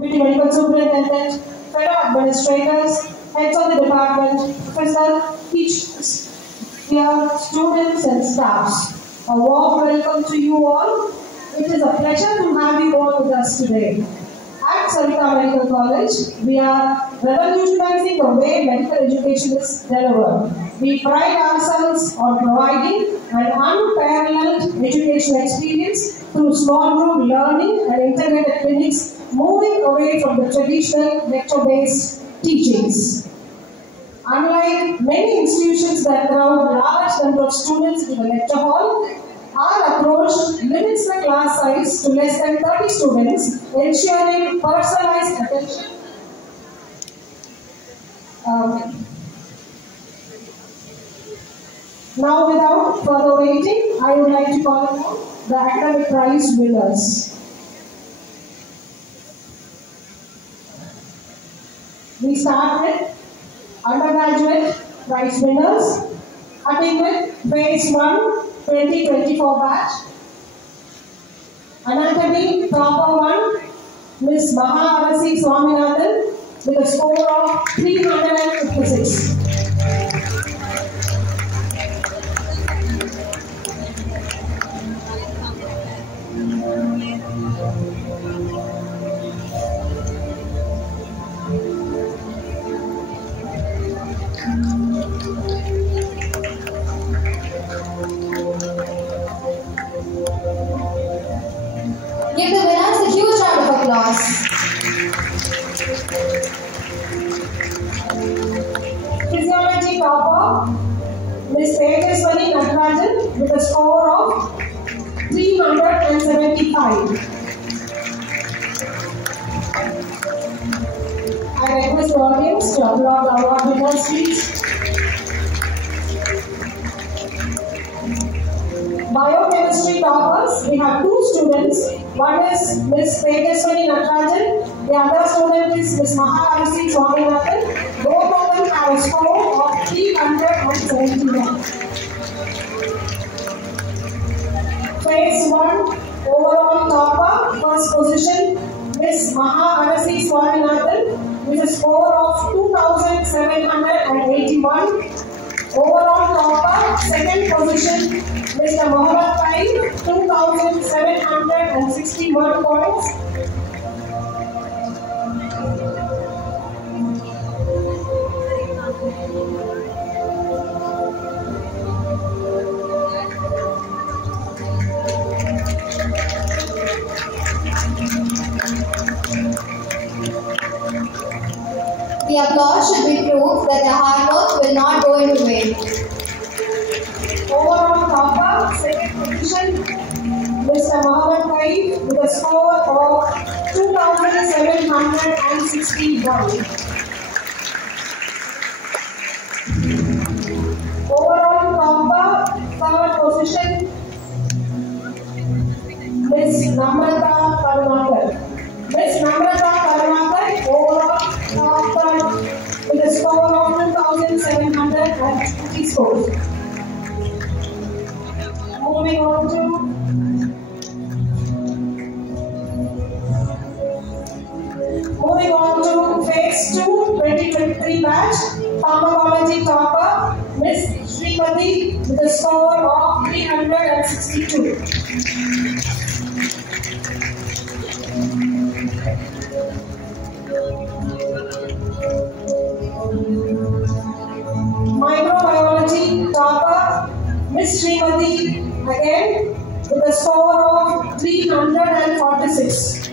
Deputy Medical Superintendent, fellow administrators, heads of the department, professor, teachers, dear students and staffs. A warm welcome to you all. It is a pleasure to have you all with us today. At Sarita Medical College, we are revolutionizing the way medical education is delivered. We pride ourselves on providing an unparalleled education experience through small group learning and integrated clinics, moving away from the traditional lecture-based teachings. Unlike many institutions that crowd large number of students in the lecture hall, our approach limits the class size to less than 30 students, ensuring personalized attention. Now, without further waiting, I would like to call upon the academic prize winners. We start with undergraduate prize winners, starting with Phase 1 2024 batch. Anatomy Topper 1, Ms. Maha Arasi Swaminathan with a score of 356. Give the winners a huge round of applause. Physiology topper, Ms. Tejaswani Natarajan with a score of 375. I request the audience to applaud the award winners, please. Biochemistry toppers, we have two students. One is Ms. Tejaswani Natarajan, the other student is Ms. Maha Arasi Swaminathan. Both of them have a score of 371. Phase 1 overall topper, first position, Ms. Maha Arasi Swaminathan with a score of 2,781. Overall topper, second position, Mr. Mohammed Taib, 2,761 points. The applause should be proof that the hard work will not go into vain. Overall topper, second position, Mr. Mohammed Taib with a score of 2,761. Overall topper, third position, Ms. Namrata Karunakar. Ms. Namrata Karunakar, overall topper with a score of 2,720 scores. Moving on to Phase 2 2023 batch, Pharmacology topper, Ms. Srimati with a score of 362. Microbiology topper, Ms. Srimati again with a score of 346.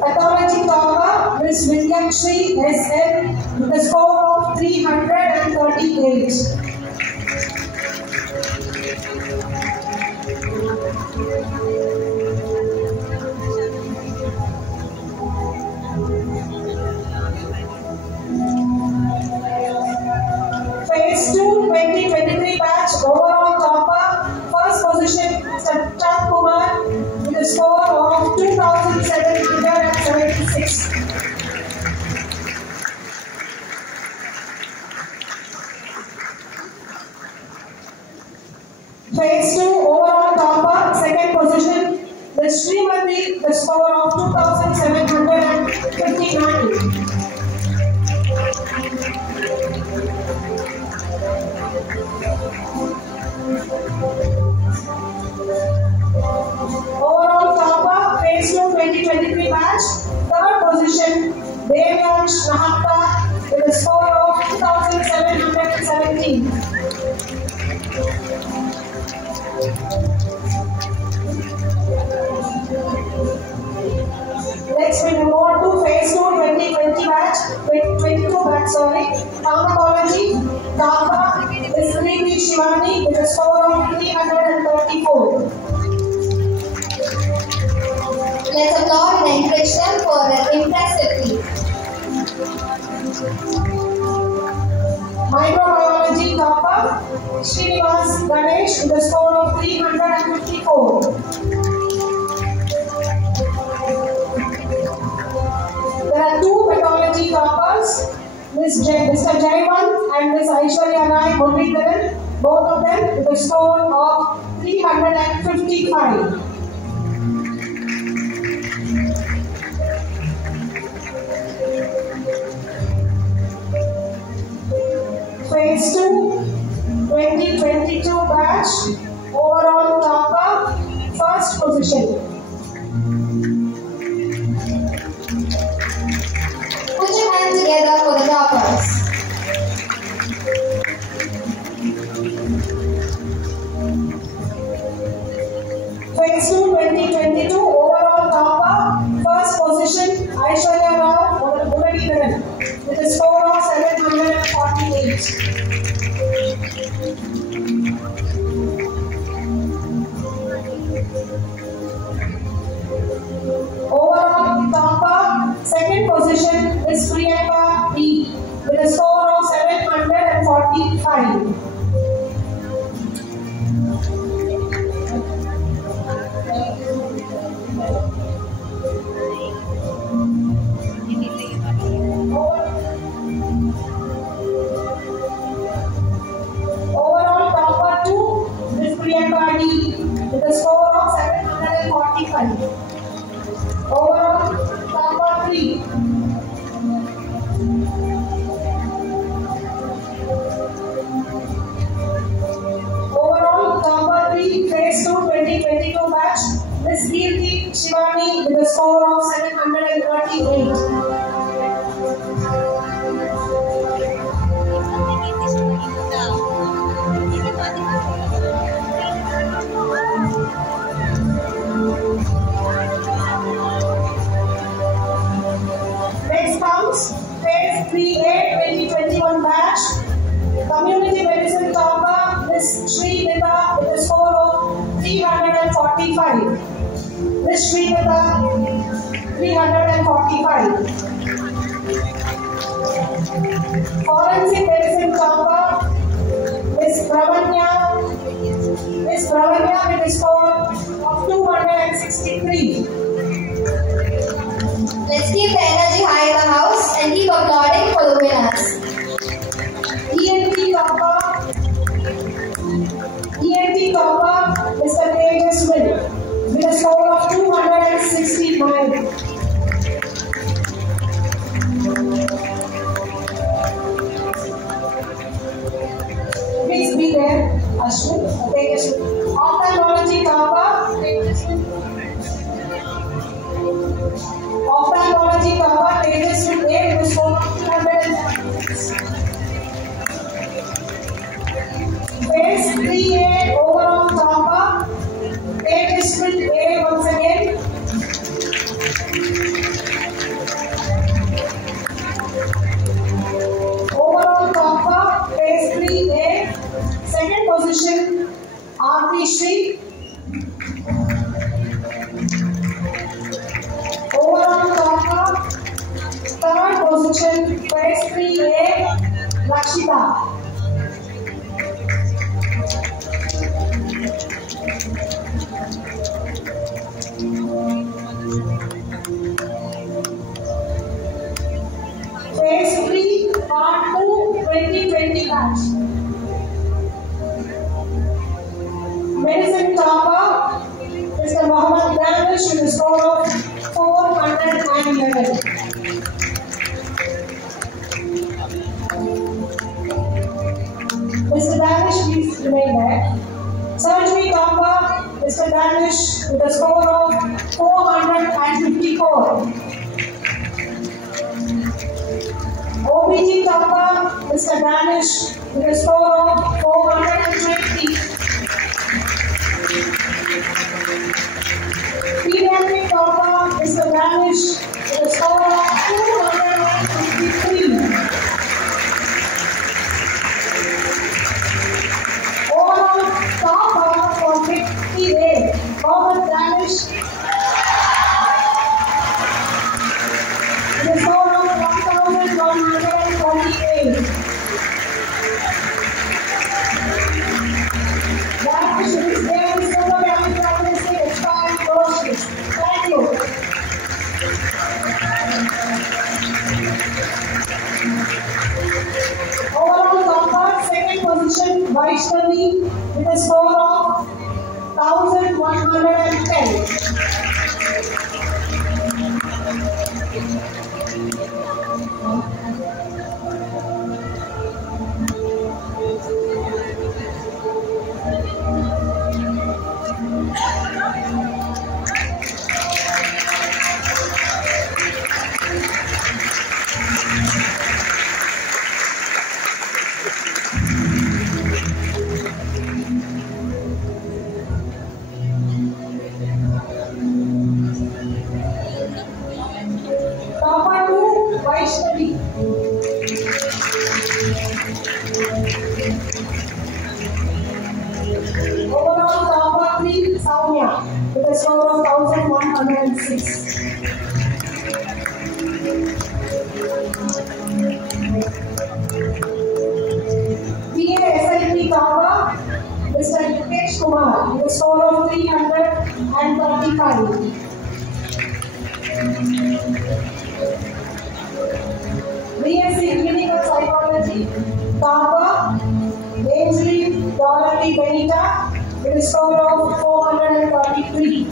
Pathology topper, Ms. Vidyakshi SN with a score of 338. Phase 2 2023 batch overall topper, first position Mr. Chat Kumar with a score of 2,776. Phase 2 overall topper, second position, Miss Srimati, the score of 2,759. Overall topper, phase 2 2023 batch, third position, Devyansh Nahata with a score of 2,717. Next we move on to phase 2 2020 batch, 22 batch, Pharmacology, Tapa is Srini Shivani with a score of 334. Let's applaud and encourage them for their impressive feat. Microbiology topper, Srinivas Ganesh with a score of 354. There are two pathology toppers, Mr. Jaiwan and Ms. Aishwarya Rai Muralidharan, both of them with a score of 355. Phase 2 2022 batch, overall topper, first position. Put your hands together for the toppers. Phase 2 2022 overall topper, first position, Aishwarya Rao Muralidharan with a score of 748. Overall topper, second position is Priyanka D with a score of 745. Overall topper 2 is Priyanka D with a score of 745. Overall topper 3. Overall topper 3, phase 2 2022 batch, Miss Kirti Shivani with a score of 738. Next comes phase 3A 2021 batch, community medicine topper, Miss Srinita with a score of 345. Miss Srinita 345. Forensic medicine topper, Miss Pravanya with a score of 263. Let's keep the energy high in the house and keep applauding for the winners. ENT topper, Mr. Tejas with a score of 269. Please be there, Ashwin. Tejas. Ophthalmology topper, Ophthalmology topper, Tejas with a score of 206. Phase 3A overall topper, Tejas with A once again. Overall topper, phase 3A, second position, Aarti Shri. Overall topper, third position, phase 3A, Lakshita. Phase 3, Part 2, 2020 batch. Medicine topper, Mr. Mohammed Danish with a score of 411. Mr. Danish, please remain there. Surgery topper, Mr. Danish with a score of 454. OBG topper, Mr. Danish with a score of 420. Pediatric topper, Mr. Danish with a score of 253. Overall topper for 50 days, Mohammed Danish with a score of 1,148. Danish is there with Silver Family Practicing expired groceries. Thank you. Overall topper, second position, Vaishnavi with a score of 1,110. Topper 2, Vaishnavi. Overall topper 3, Soumya with a score of 1,106. PASLP topper, Mr. Hitesh Kumar with a score of 335. BSc Clinical Psychology topper, Ainsley Dorothy Benita with a score of 443.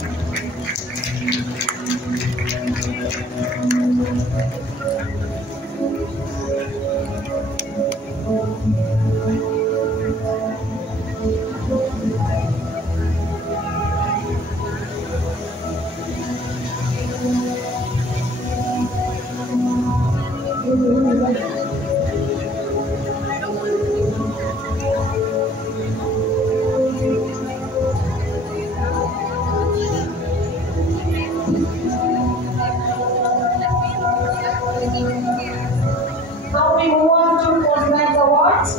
Now we move on to Postgraduate Awards.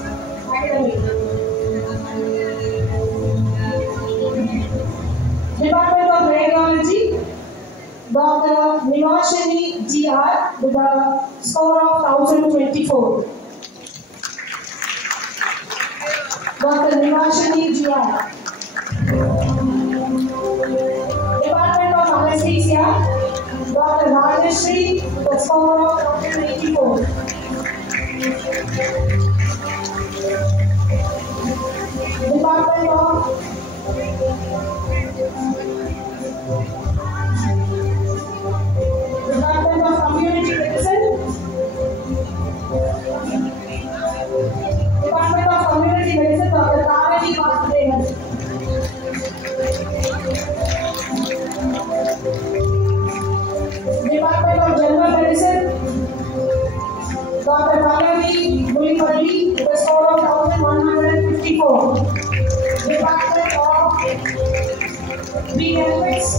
Academic. Department of Radiology, Dr. Nivashini GR with a score of 1,024. Dr. Nivashini GR. Department of Anesthesia, Dr. Rajeshri with a score of 1,084. Department of Community Medicine, Department of Community Medicine, Dr. Kaveri Vasudevan. Department of General Medicine, Dr. Pallavi Mulipalli with a score of 1,154. Department of Pediatrics,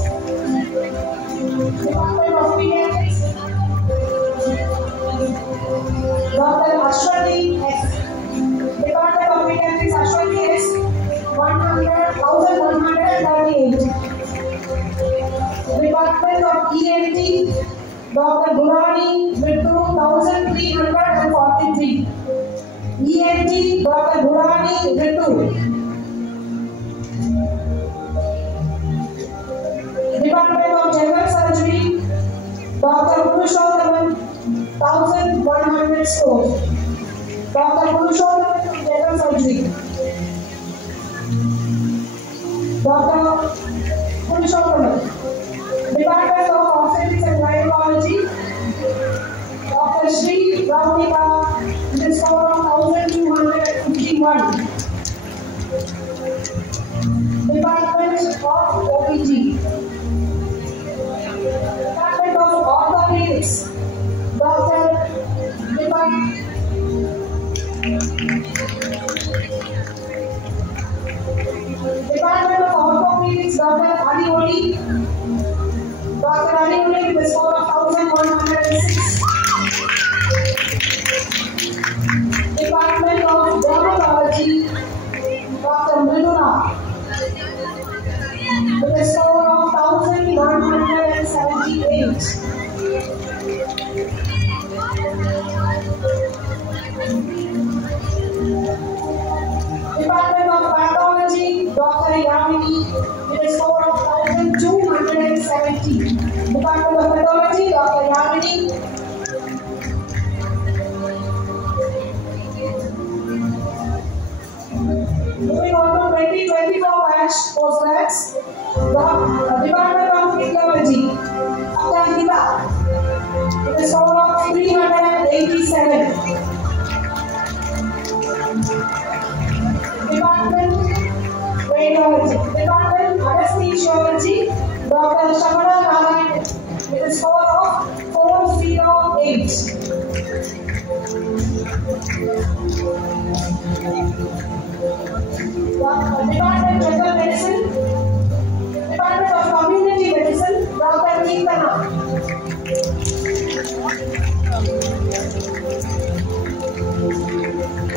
Dr. Ashwati S. Department of Pediatrics, Ashwati S. 1,138. Department of ENT, Dr. Burani with 2,343. ENT, Dr. Burani with 2. Department of General Surgery, Dr. Purushothaman, 1,100 scores. Dr. Purushothaman from General Surgery. Graphics, Dr. Adioli. Dr. Adioli with a score of 1106. Department of Dermatology, Dr. Mridula with a score of 1178. Department of Pathology, Dr. Yamini with a score of 1270. Department of Pathology, Dr. Yamini. Moving on to 2024 batch postgrads, Department of Ecology, Dr. Hita with a score of 387. Department Radiology, Department Anesthesiology, Dr. Shamala Narayan with a score of 408. Department General Medicine, Department of Community Medicine, Dr. Keetana.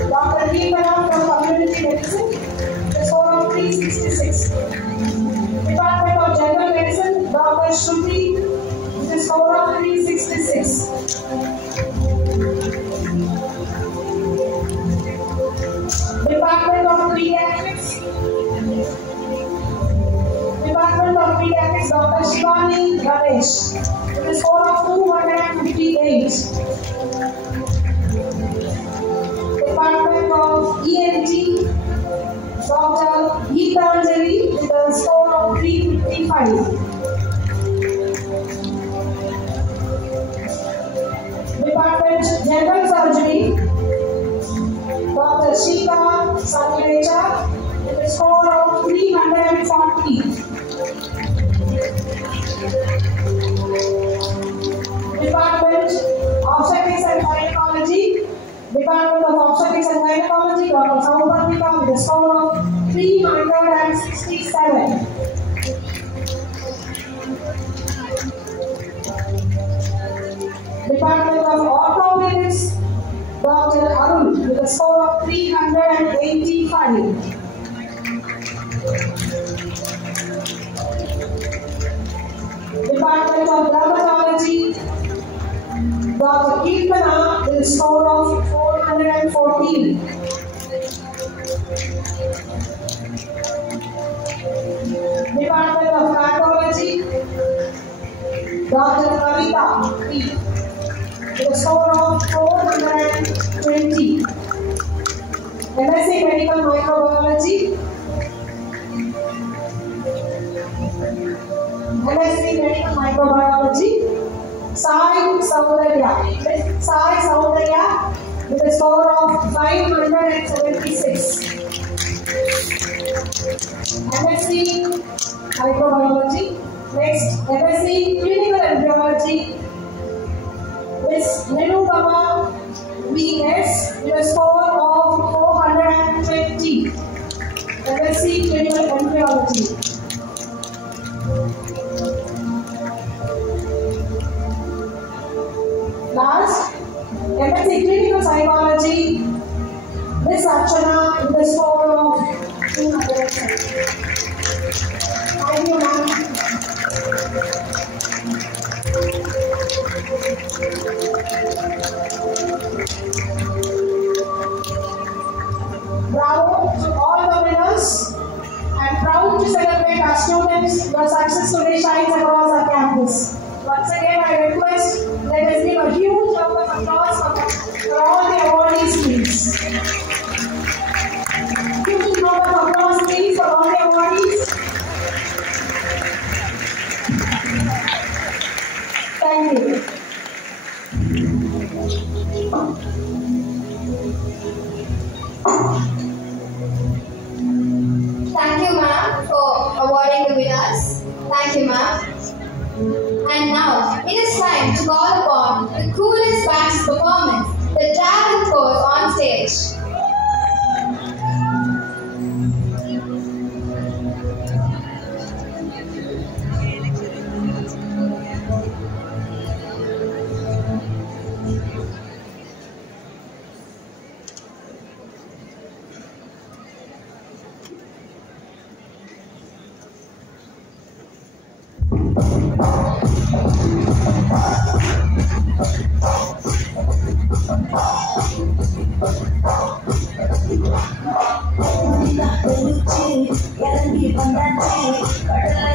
Dr. Keetana from Community Medicine, the score of 366. Department of General Medicine, Dr. Shruti, the score of 366. Department of Pediatrics, Dr. Shivani Ramesh, with a score of 258. Department of ENT, Dr. Geetanjali, with a score of 355. Department General Surgery, Dr. Shika Sangarecha with a score of 340. Department Obstetrics and Gynecology, Department of Obstetrics and Gynecology, Dr. Saubhatika with a score of 367. Department of Orthopedics, Dr. Arun with a score of 385. Department of Dermatology, Dr. Kirtana with a score of 414. Department of Pathology, Dr. Kavita with a score of 420. MSc Medical Microbiology, Sai Saundarya with a score of 576. MSc Microbiology. Next, MSc Clinical Embryology, Miss Nirupama VS with a score of 420. MSc Clinical Embryology. Last, MSc Clinical Psychology, Miss Archana with a score of 270. Thank you, ma'am. Bravo to all the winners and proud to celebrate our students. Your success today shines across our campus. Once again, I request let us give a huge round of applause for all the awardees, please. Huge round of applause, please, for all the awardees. Thank you. Thank you, ma'am, for awarding the winners. Thank you, ma'am. இறங்கி வந்தாச்சு கடலை